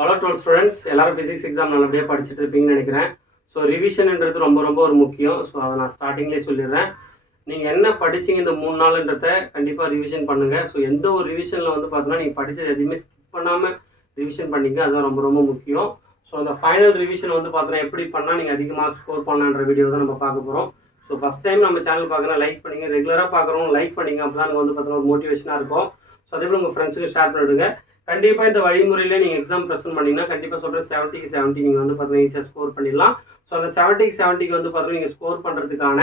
Hello 12 students, எல்லாரும் physics exam நல்லபடியாக படிச்சுட்டு இருப்பீங்கன்னு நினைக்கிறேன். ஸோ ரிவிஷன்ன்றது ரொம்ப ரொம்ப ஒரு முக்கியம். ஸோ அதை நான் ஸ்டார்டிங்லேயே சொல்லிடுறேன். நீங்கள் என்ன படிச்சிங்க இந்த 3 நாளுன்றத கண்டிப்பாக ரிவிஷன் பண்ணுங்கள். ஸோ எந்த ஒரு ரிவிஷனில் வந்து பார்த்தோன்னா நீங்கள் படித்தது எதுவுமே ஸ்கிப் பண்ணாமல் ரிவிஷன் பண்ணிங்க. அதுதான் ரொம்ப ரொம்ப முக்கியம். ஸோ அந்த ஃபைனல் ரிவிஷன் வந்து பார்த்தோன்னா எப்படி பண்ணால் நீங்கள் அதிக மார்க்ஸ் ஸ்கோர் பண்ணலான்ற வீடியோ தான் நம்ம பார்க்க போகிறோம். ஸோ ஃபஸ்ட் டைம் நம்ம சேனல் பார்க்குறேன், லைக் பண்ணிங்க. ரெகுலராக பார்க்குறோம், லைக் பண்ணிங்க. அப்போ தான் வந்து பார்த்தோன்னா ஒரு மோட்டிவேஷனாக இருக்கும். ஸோ அதே போல் உங்கள் ஃப்ரெண்ட்ஸுக்கு ஷேர் பண்ணிவிடுங்க. கண்டிப்பாக இந்த வழிமுறையில நீங்கள் எக்ஸாம் ப்ரெசென்ட் பண்ணிங்கன்னா கண்டிப்பாக சொல்கிற 70க்கு 70 நீங்கள் வந்து பார்த்தீங்கன்னா ஈஸியாக ஸ்கோர் பண்ணிடலாம். ஸோ அந்த 70க்கு 70க்கு வந்து பார்த்தீங்கன்னா நீங்கள் ஸ்கோர் பண்ணுறதுக்கான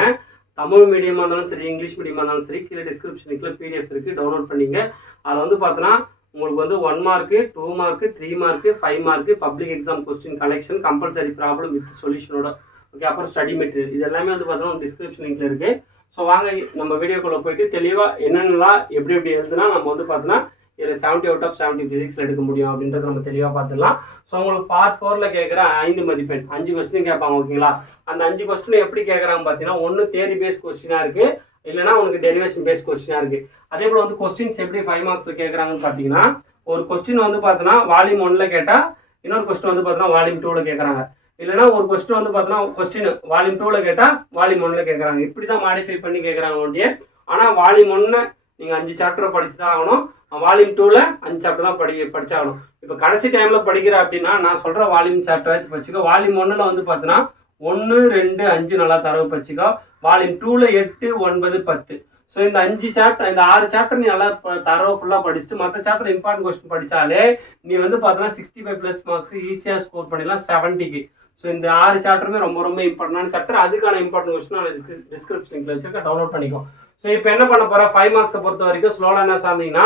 தமிழ் மீடியமாக இருந்தாலும் சரி, இங்கிலீஷ் மீடியமாக இருந்தாலும் சரி, கீழே டிஸ்கிரிப்ஷனுக்குள்ள PDF இருக்குது, டவுன்லோட் பண்ணிங்க. அதில் வந்து பார்த்தோன்னா உங்களுக்கு வந்து 1 mark, 2 mark, 3 mark, 5 mark, public exam question collection, compulsory problem with சொல்யூஷனோட, ஓகே, அப்புறம் ஸ்டடி மெட்டீரியல், இது எல்லாமே வந்து பார்த்தோன்னா டிஸ்கிரிப்ஷன் லிங்க்ல இருக்குது. ஸோ வாங்க நம்ம வீடியோக்குள்ளே போயிட்டு தெளிவாக என்னென்னலாம் எப்படி எப்படி எழுதுனா நம்ம வந்து பார்த்தோன்னா இதில் 70 out of 70 ஃபிசிக்ஸில் எடுக்க முடியும் அப்படின்றத நம்ம தெளிவாக பார்த்துடலாம். ஸோ உங்களுக்கு பார்ட் 4ல் கேட்குற 5 மதிப்பெண் 5 கொஸ்டின் கேட்பாங்க, ஓகேங்களா? அந்த 5 கொஸ்டின் எப்படி கேட்குறாங்க பார்த்தீங்கன்னா, ஒன்று தியரி பேஸ் கொஸ்டினாக இருக்குது, இல்லைனா உங்களுக்கு டெரிவேஷன் பேஸ் கொஸ்டினாக இருக்குது. அதே போல் வந்து கொஸ்டின்ஸ் எப்படி 5 மார்க்ஸில் கேட்குறாங்கன்னு பார்த்தீங்கன்னா, ஒரு கொஸ்டின் வந்து பார்த்தோன்னா வால்யூம் 1ல் கேட்டால், இன்னொரு கொஸ்டின் வந்து பார்த்தோன்னா வால்யூம் 2ல் கேட்குறாங்க. இல்லைனா ஒரு கொஸ்டின் வந்து பார்த்தோன்னா கொஸ்டின் வால்யூம் 2ல் கேட்டால் வால்யூம் 1ல் கேட்குறாங்க. இப்படி தான் மாடிஃபை பண்ணி கேட்குறாங்க ஒன்றிய. ஆனால் வால்யூம் 1 நீங்கள் 5 சாப்டரை படிச்சு தான் ஆகணும். வால்யூம் 2ல் 5 சாப்டர் தான் படிச்சாகணும். இப்போ கடைசி டைமில் படிக்கிற அப்படின்னா நான் சொல்கிற வால்யூம் சாப்டராச்சும் படிச்சுக்கோ. வால்யூம் 1ல் வந்து பார்த்தீங்கன்னா 1, 2, 5 நல்லா தரவு படிச்சுக்கோ. வால்யூம் 2ல் 8, 9, 10. ஸோ இந்த 5 சாப்டர், இந்த 6 சாப்டர் நீ நல்லா தரவு ஃபுல்லாக படிச்சுட்டு மற்ற சாப்டர் இம்பார்ட்டன்ட் கொஸ்டின் படித்தாலே நீ வந்து பார்த்தீங்கன்னா 65+ மார்க்ஸ் ஈஸியாக ஸ்கோர் பண்ணிடலாம் 70க்கு. ஸோ இந்த 6 சாப்டருமே ரொம்ப ரொம்ப இம்பார்ட்டன்டான சாப்டர். அதுக்கான இம்பார்ட்டன்ட் கொஸ்டின் நான் டிஸ்கிரிப்ஷன் லிங்க்ல வச்சிருக்கேன், டவுன்லோட் பண்ணிக்கோ. ஸோ இப்போ என்ன பண்ண போகிறேன், 5 மார்க்ஸை பொறுத்த வரைக்கும் ஸ்லோலாக என்ன சார்ந்தீங்கன்னா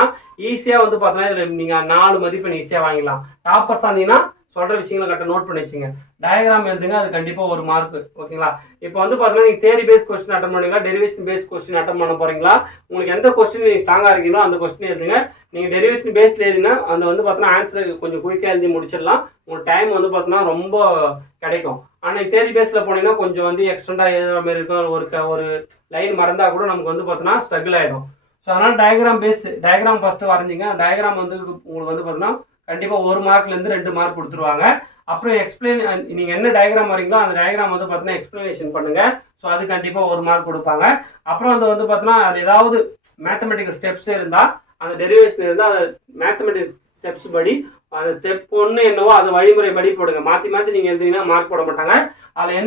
ஈஸியாக வந்து பார்த்தீங்கன்னா இதில் நீங்கள் 4 மதிப்பெண் ஈஸியாக வாங்கிடலாம். டாப்பர் சார்ந்தீங்கன்னா சொல்கிற விஷயங்களை கரெக்டாக நோட் பண்ணி வச்சுங்க. டயக்ராம் எழுதுங்க, அது கண்டிப்பாக 1 மார்க், ஓகேங்களா? இப்போ வந்து பார்த்தீங்கன்னா நீங்கள் தியரி பேஸ் கொஸ்டின் அட்டன் பண்ணுவீங்களா, டெரிவேஷன் பேஸ் கொஸ்டின் அட்டன் பண்ண போகிறீங்களா? உங்களுக்கு எந்த கொஸ்டின் நீங்கள் ஸ்ட்ராங்காக இருக்கீங்களோ அந்த கொஸ்டின் எழுதுங்க. நீங்கள் டெரிவேஷன் பேஸில் எழுதினா அந்த வந்து பார்த்தீங்கன்னா ஆன்சர் கொஞ்சம் குயிக்காக எழுதி முடிச்சிடலாம். உங்களுக்கு டைம் வந்து பார்த்தீங்கன்னா ரொம்ப கிடைக்கும். ஆனால் தியரி பேஸில் போனீங்கன்னா கொஞ்சம் வந்து எக்ஸ்டெண்டாக எழுதுற மாதிரி இருக்கும். ஒரு லைன் மறந்தால் கூட நமக்கு வந்து பார்த்தீங்கன்னா ஸ்ட்ரகிள் ஆகிடும். ஸோ அதனால் டயக்ராம் ஃபஸ்ட்டு வரைஞ்சிங்க. டயக்ராம் வந்து உங்களுக்கு வந்து பார்த்தீங்கன்னா கண்டிப்பாக 1 மார்க்லேருந்து 2 மார்க் கொடுத்துருவாங்க. அப்புறம் நீங்கள் என்ன டயக்ராம் வரீங்களோ அந்த டயக்ராம் வந்து பார்த்தீங்கன்னா எக்ஸ்பிளனேஷன் பண்ணுங்கள். ஸோ அது கண்டிப்பாக 1 மார்க் கொடுப்பாங்க. அப்புறம் வந்து பார்த்தீங்கன்னா அது ஏதாவது மேத்தமெட்டிக்கல் ஸ்டெப்ஸ் இருந்தால், அந்த டெரிவேஷன் இருந்தால் அந்த மேத்தமெட்டிக்கல் ஸ்டெப்ஸ் படி அந்த ஸ்டெப் 1 என்னவோ அது வழிமுறை படி போடுங்க. மாற்றி நீங்கள் எழுதிங்கன்னா மார்க் போட மாட்டாங்க. அதில்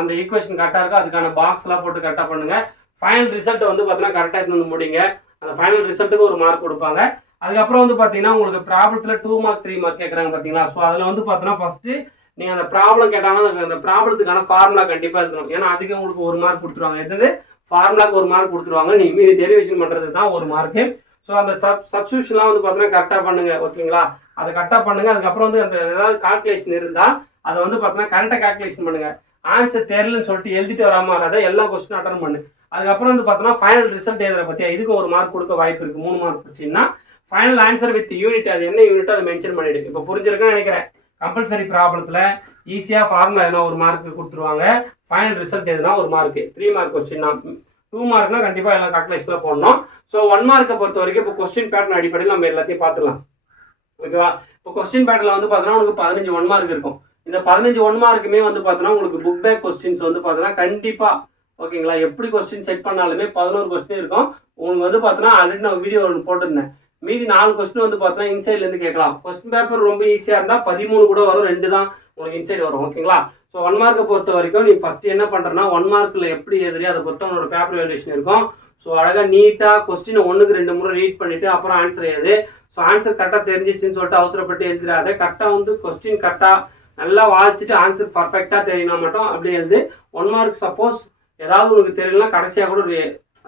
அந்த ஈக்குவேஷன் கரெக்டாக இருக்கோ அதுக்கான பாக்ஸ்லாம் போட்டு கரெக்டாக பண்ணுங்கள். ஃபைனல் ரிசல்ட் வந்து பார்த்தீங்கன்னா கரெக்டாக எடுத்து வந்து முடிங்க. அந்த ஃபைனல் ரிசல்ட்டுக்கு 1 மார்க் கொடுப்பாங்க. அதுக்கப்புறம் வந்து பார்த்தீங்கன்னா உங்களுக்கு ப்ராப்ளத்தில் 2 மார்க் 3 மார்க் கேட்குறாங்க பார்த்தீங்களா? ஸோ அதில் வந்து பார்த்தீங்கன்னா ஃபஸ்ட்டு நீங்கள் அந்த ப்ராப்ளம் கேட்டாங்கன்னா அந்த ப்ராப்ளத்துக்கான ஃபார்முலா கண்டிப்பாக இருக்கணும். ஏன்னா அதுக்கு உங்களுக்கு 1 மார்க் கொடுத்துருவாங்க. என்னது ஃபார்முலாக்கு 1 மார்க் கொடுத்துருவாங்க. நீ மீதி டெரிவேஷன் பண்ணுறதுக்கு தான் 1 மார்க்கு. ஸோ அந்த சப்ஸ்டியூஷன்லாம் வந்து பார்த்தீங்கன்னா கரெக்டாக பண்ணுங்க, ஓகேங்களா? அதை கரெக்டாக பண்ணுங்க. அதுக்கப்புறம் வந்து அந்த ஏதாவது கால்குலேஷன் இருந்தால் அதை வந்து பார்த்தீங்கன்னா கரெக்டாக கால்குலேஷன் பண்ணுங்க. ஆன்சர் தெரியலன்னு சொல்லிட்டு எழுதிட்டு வராமல் வராத, எல்லா கொஸ்டினும் அட்டன் பண்ணு. அதுக்கப்புறம் வந்து பார்த்தீங்கன்னா ஃபைனல் ரிசல்ட் எழுதுற பற்றியா இதுக்கு 1 மார்க் கொடுக்க வாய்ப்பு இருக்குது. 3 மார்க் கொஸ்டின்னா ஃபைனல் ஆன்சர் வித் யூனிட், அது என்ன யூனிட்டோ அதை மென்ஷன் பண்ணிவிடு. இப்போ புரிஞ்சிருக்குன்னு நினைக்கிறேன். கம்பல்சரி ப்ராப்ளத்தில் ஈஸியாக ஃபார்முலா எதுனா 1 மார்க் கொடுத்துருவாங்க. ஃபைனல் ரிசல்ட் எதுனா 1 மார்க்கு. 3 மார்க் கொஸ்டின்னா 2 மார்க்னா கண்டிப்பாக எல்லாம் கால்குலேஷன்லாம் போடணும். ஸோ 1 மார்க்கை பொறுத்த வரைக்கும் இப்போ கொஸ்டின் பேட்டர்ன் அடிப்படையில் நம்ம எல்லாத்தையும் பார்த்துக்கலாம், ஓகேவா? இப்போ கொஸ்டின் பேட்டர்ல வந்து பார்த்தீங்கன்னா உங்களுக்கு 15 1 மார்க் இருக்கும். இந்த 15 1 மார்க்குமே வந்து பார்த்தீங்கன்னா உங்களுக்கு புக் பேக் கொஸ்டின்ஸ் வந்து பார்த்தீங்கன்னா கண்டிப்பாக, ஓகேங்களா? எப்படி கொஸ்டின் செட் பண்ணாலுமே 11 கொஸ்டின் இருக்கும். உங்களுக்கு வந்து பார்த்தீங்கன்னா ஆல்ரெடி நான் வீடியோ ஒன்று போட்டிருந்தேன். மீதி 4 கொஸ்டின் வந்து பார்த்தீங்கன்னா இன்சைட்லேருந்து கேட்கலாம். கொஸ்டின் பேப்பர் ரொம்ப ஈஸியாக இருந்தால் 13 கூட வரும், 2 தான் உங்களுக்கு இன்சைட் வரும், ஓகேங்களா? ஸோ 1 மார்க்கை பொறுத்த வரைக்கும் நீ ஃபஸ்ட்டு என்ன பண்ணுறேன்னா 1 மார்க்கில் எப்படி எழுதுறியோ அதை பொறுத்த உன்னோட பேப்பர் வேல்யூஷன் இருக்கும். ஸோ அழகாக நீட்டாக கொஸ்டின் 1க்கு 2 முறை ரீட் பண்ணிவிட்டு அப்புறம் ஆன்சர் எழுது. ஸோ ஆன்சர் கரெக்டாக தெரிஞ்சிச்சுன்னு சொல்லிட்டு அவசரப்பட்டு எழுதிடாத. கரெக்டாக வந்து கொஸ்டின் கரெக்டாக நல்லா வாசிச்சுட்டு ஆன்சர் பர்ஃபெக்டாக தெரியணும் மட்டும் அப்படியே எழுது. 1 மார்க் சப்போஸ் ஏதாவது உங்களுக்கு தெரியலனா கடைசியாக கூட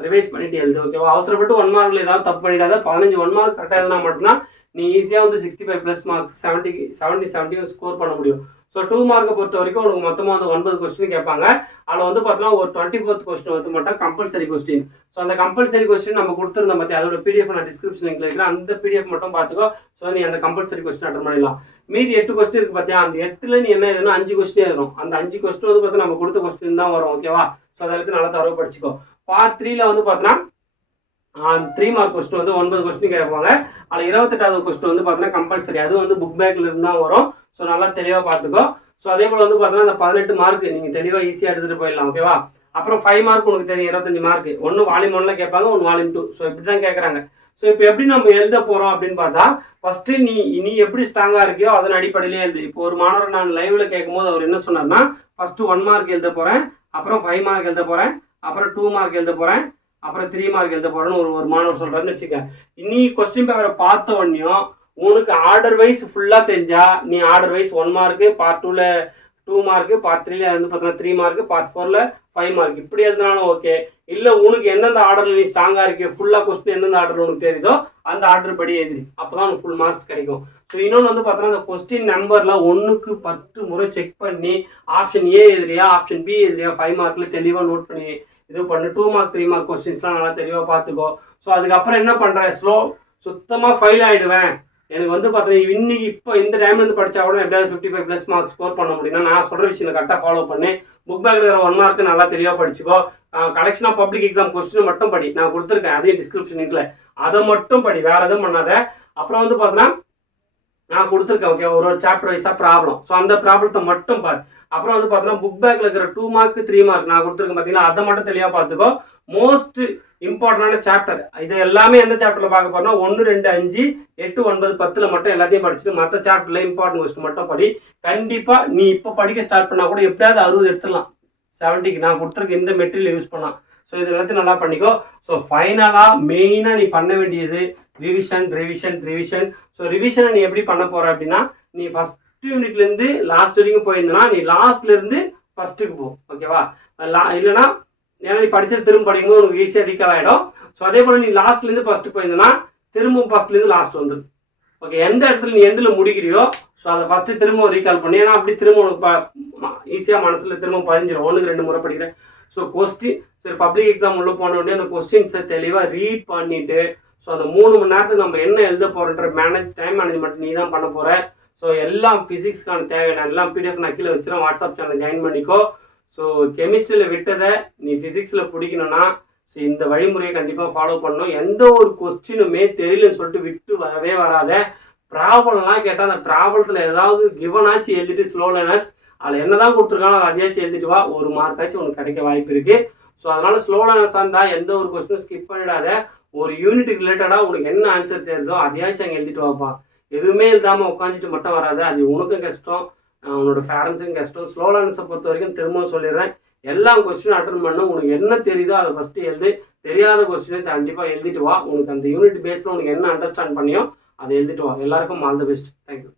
ரிவைஸ் பண்ணிட்டு எழுது, ஓகேவா? அவசரப்பட்டு 1 மார்க்கில் ஏதாவது தப்பு பண்ணிடாத. 15 1 மார்க் கரெக்டாக எழுதுனா மட்டும்தான் நீ ஈஸியாக வந்து 65+ மார்க்ஸ் 70 ஸ்கோர் பண்ண முடியும். ஸோ 2 மார்க்கை பொறுத்த வரைக்கும் உங்களுக்கு மொத்தமாக வந்து 9 கொஸ்டின் கேட்பாங்க. அதில் வந்து பார்த்தீங்கன்னா ஒரு 24th கொஸ்டின் வந்து மட்டும் கம்பல்சரி கொஸ்டின். ஸோ அந்த கம்பல்சரி கொஸ்டின் நம்ம கொடுத்துருந்தோம் பார்த்தியா, அதோட PDF நான் டிஸ்கிரிப்ஷன் லிங்க்ல இருக்கிறேன். அந்த PDF மட்டும் பார்த்துக்கோ. ஸோ நீ அந்த கம்பல்சரி கொஸ்டின் அட்டன் பண்ணிடலாம். மீதி 8 கொஸ்டின் இருக்குது பார்த்தியா, அந்த 8ல் நீ என்ன எழுதணும், 5 கொஸ்டின் எழுதணும். அந்த 5 கொஸ்டின் வந்து பார்த்தீங்கன்னா நம்ம கொடுத்த கொஸ்டின் தான் வரும், ஓகேவா? ஸோ அதை எடுத்து நல்லா தரவு படிச்சுக்கோ. பார்ட் 3ல வந்து பார்த்தீங்கன்னா 3 மார்க் கொஸ்டின் வந்து 9 கொஸ்டின் கேட்பாங்க. அதில் 28வது கொஸ்டின் வந்து பார்த்தீங்கன்னா கம்பல்சரி, அது வந்து புக் பேக்கில் இருந்து தான் வரும். ஸோ நல்லா தெளிவாக பார்த்துக்கோ. ஸோ அதே போல் வந்து பார்த்தீங்கன்னா அந்த 18 மார்க் நீங்கள் தெளிவாக ஈஸியாக எடுத்துகிட்டு போயிடலாம். ஓகேவா? அப்புறம் 5 மார்க் உனக்கு தெரியும், 25 மார்க். ஒன்று வால்யூம் 1ல கேட்பாங்க, ஒன்று வால்யூம் 2. ஸோ இப்படி தான் கேட்குறாங்க. ஸோ இப்போ எப்படி நம்ம எழுத போகிறோம் அப்படின்னு பார்த்தா, ஃபஸ்ட்டு நீ எப்படி ஸ்ட்ராங்காக இருக்கியோ அதன் அடிப்படையிலே எழுது. இப்போ ஒரு மாணவர் நான் லைவில் கேட்கும்போது அவர் என்ன சொன்னார்னா, ஃபஸ்ட்டு 1 மார்க் எழுத போகிறேன், அப்புறம் 5 மார்க் எழுத போகிறேன், அப்புறம் 2 மார்க் எழுத போகிறேன், அப்புறம் 3 மார்க் எழுத போகிறேன்னு ஒரு மாணவர் சொல்கிறாருன்னு வச்சுக்க. நீ கொஸ்டின் பேப்பரை பார்த்த உடனேயும் உனக்கு ஆர்டர் வைஸ் ஃபுல்லாக தெரிஞ்சா நீ ஆர்டர் வைஸ் 1 மார்க்கு, பார்ட் 2ல 2 மார்க்கு, பார்ட் 3ல வந்து பார்த்தீங்கன்னா 3 மார்க்கு, பார்ட் 4ல 5 மார்க் இப்படி எழுதினாலும் ஓகே. இல்லை உனக்கு எந்தெந்த ஆர்டரில் நீ ஸ்ட்ராங்காக இருக்கு, ஃபுல்லாக கொஸ்டின் எந்தெந்த ஆர்டர் உனக்கு தெரியுதோ அந்த ஆர்டர் படி எழுதி, அப்போ தான் உனக்கு ஃபுல் மார்க்ஸ் கிடைக்கும். ஸோ இன்னொன்று வந்து பார்த்தோன்னா அந்த கொஸ்டின் நம்பரில் 1க்கு 10 முறை செக் பண்ணி ஆப்ஷன் ஏ எழுதுறியா, ஆப்ஷன் பி எழுதுறியா, 5 மார்க்கில் தெளிவாக நோட் பண்ணி இது பண்ணு. 2 மார்க் 3 மார்க் கொஸ்டின்ஸ்லாம் நல்லா தெளிவாக பார்த்துக்கோ. ஸோ அதுக்கப்புறம் என்ன பண்ணுறேன், சுத்தமாக ஃபெயில் ஆகிடுவேன், எனக்கு வந்து பார்த்தீங்கன்னா இன்னைக்கு இப்போ இந்த டைம்ல இருந்து படித்தா கூட எப்படியாவது 55+ மார்க்ஸ் ஸ்கோர் பண்ண முடியும்னா நான் சொல்கிற விஷயம் கரெக்டாக ஃபாலோ பண்ணி புக் பேக்கில் இருக்கிற 1 மார்க்கு நல்லா தெளிவாக படிச்சுக்கோ. Collection of public exam question மட்டும் படி, நான் கொடுத்துருக்கேன் அதையும் டிஸ்கிரிப்ஷன் லிங்க்ல, அதை மட்டும் படி, வேற எதுவும் பண்ணாத. அப்புறம் வந்து பார்த்தீங்கன்னா நான் கொடுத்துருக்கேன் ஓகே, ஒரு சாப்டர் வைஸாக ப்ராப்ளம். ஸோ அந்த ப்ராப்ளத்தை மட்டும் பாரு. அப்புறம் வந்து பார்த்தீங்கன்னா புக் பேக்கில் இருக்கிற 2 மார்க் 3 மார்க் நான் கொடுத்துருக்கேன் பார்த்தீங்கன்னா, அதை மட்டும் தெளிவாக பார்த்துக்கோ. மோஸ்ட் இம்பார்ட்டன்டான சாப்டர் இது எல்லாமே எந்த சாப்டரில் பார்க்க போறோம்னா 1, 2, 5, 8, 9, 10ல் மட்டும் எல்லாத்தையும் படிச்சுட்டு மற்ற சாப்டரில் இம்பார்ட்டன்ட் கொஸ்டின் மட்டும் படி. கண்டிப்பாக நீ இப்போ படிக்க ஸ்டார்ட் பண்ணால் கூட எப்படியாவது 60 எடுத்துடலாம் 70க்கு, நான் கொடுத்துருக்க இந்த மெட்டீரியல் யூஸ் பண்ணலாம். ஸோ இது எல்லாத்தையும் நல்லா பண்ணிக்கோ. ஸோ ஃபைனலாக மெயினாக நீ பண்ண வேண்டியது ரிவிஷன் ரிவிஷன் ரிவிஷன். ஸோ ரிவிஷனை நீ எப்படி பண்ண போற அப்படின்னா, நீ ஃபர்ஸ்ட் யூனிட்லேருந்து லாஸ்ட் வரைக்கும் போயிருந்தனா நீ லாஸ்ட்லேருந்து ஃபர்ஸ்ட்டுக்கு போ. ஓகேவா? இல்லைனா ஏன்னா நீ படித்தது திரும்ப படிக்கும்போது உனக்கு ஈஸியாக ரீகால் ஆகிடும். ஸோ அதே போல் நீ லாஸ்ட்லேருந்து ஃபஸ்ட்டு போயிருந்தனா திரும்ப ஃபஸ்ட்லேருந்து லாஸ்ட் வந்துடும். ஓகே, எந்த இடத்துல நீ எண்டில் முடிக்கிறியோ ஸோ அதை ஃபஸ்ட்டு திரும்ப ரீகால் பண்ணி, ஏன்னா அப்படி திரும்ப உனக்கு ஈஸியாக மனசில் திரும்ப பதிஞ்சிடும். 1க்கு 2 முறை படிக்கிறேன். ஸோ கொஸ்டின் சரி பப்ளிக் எக்ஸாம் உள்ள போன உடனே அந்த கொஸ்டின்ஸை தெளிவாக ரீட் பண்ணிவிட்டு ஸோ அந்த 3 மணி நேரத்துக்கு நம்ம என்ன எழுத போகிறோன்ற டைம் மேனேஜ்மெண்ட் நீ தான் பண்ண போகிற. ஸோ எல்லாம் ஃபிசிக்ஸ்க்கான தேவையான எல்லாம் பிடிஎஃப் நான் கீழே வச்சுருவேன், வாட்ஸ்அப் சேனல் ஜாயின் பண்ணிக்கோ. ஸோ கெமிஸ்ட்ரியில் விட்டதை நீ ஃபிசிக்ஸில் பிடிக்கணும்னா ஸோ இந்த வழிமுறையை கண்டிப்பாக ஃபாலோ பண்ணணும். எந்த ஒரு கொஸ்டினுமே தெரியலன்னு சொல்லிட்டு விட்டு வரவே வராத. ப்ராப்ளம்லாம் கேட்டால் அந்த ப்ராப்ளத்தில் ஏதாவது கிவனாச்சும் எழுதிட்டு ஸ்லோ லேர்னர்ஸ் அதில் என்ன தான் கொடுத்துருக்கானோ அதை அதையாச்சும் எழுதிட்டு வா, ஒரு மார்க்காச்சும் உனக்கு கிடைக்க வாய்ப்பு இருக்குது. ஸோ அதனால் ஸ்லோ லேர்னர்ஸாக இருந்தால் எந்த ஒரு கொஸ்டினும் ஸ்கிப் பண்ணிடாத. ஒரு யூனிட்டுக்கு ரிலேட்டடாக உனக்கு என்ன ஆன்சர் தெரியுதோ அதையாச்சும் அங்கே எழுதிட்டு வாப்பா. எதுவுமே எழுதாமல் உட்காந்துட்டு மட்டும் வராது, அது உனக்கும் கஷ்டம், உன்னோட பேரண்ட்ஸுக்கும் கஷ்டம். ஸ்லோ லேர்னர்ஸை பொறுத்த வரைக்கும் திரும்பவும் சொல்லிடுறேன், எல்லா கொஸ்டினும் அட்டன் பண்ண உனக்கு என்ன தெரியுதோ அதை ஃபஸ்ட்டு எழுது. தெரியாத கொஸ்டினை கண்டிப்பாக எழுதிட்டு வா. உனக்கு அந்த யூனிட் பேஸில் உனக்கு என்ன அண்டர்ஸ்டாண்ட் பண்ணியோ அதை எழுதிட்டு வா. எல்லாருக்கும் ஆல் தி பெஸ்ட். தேங்க்யூ.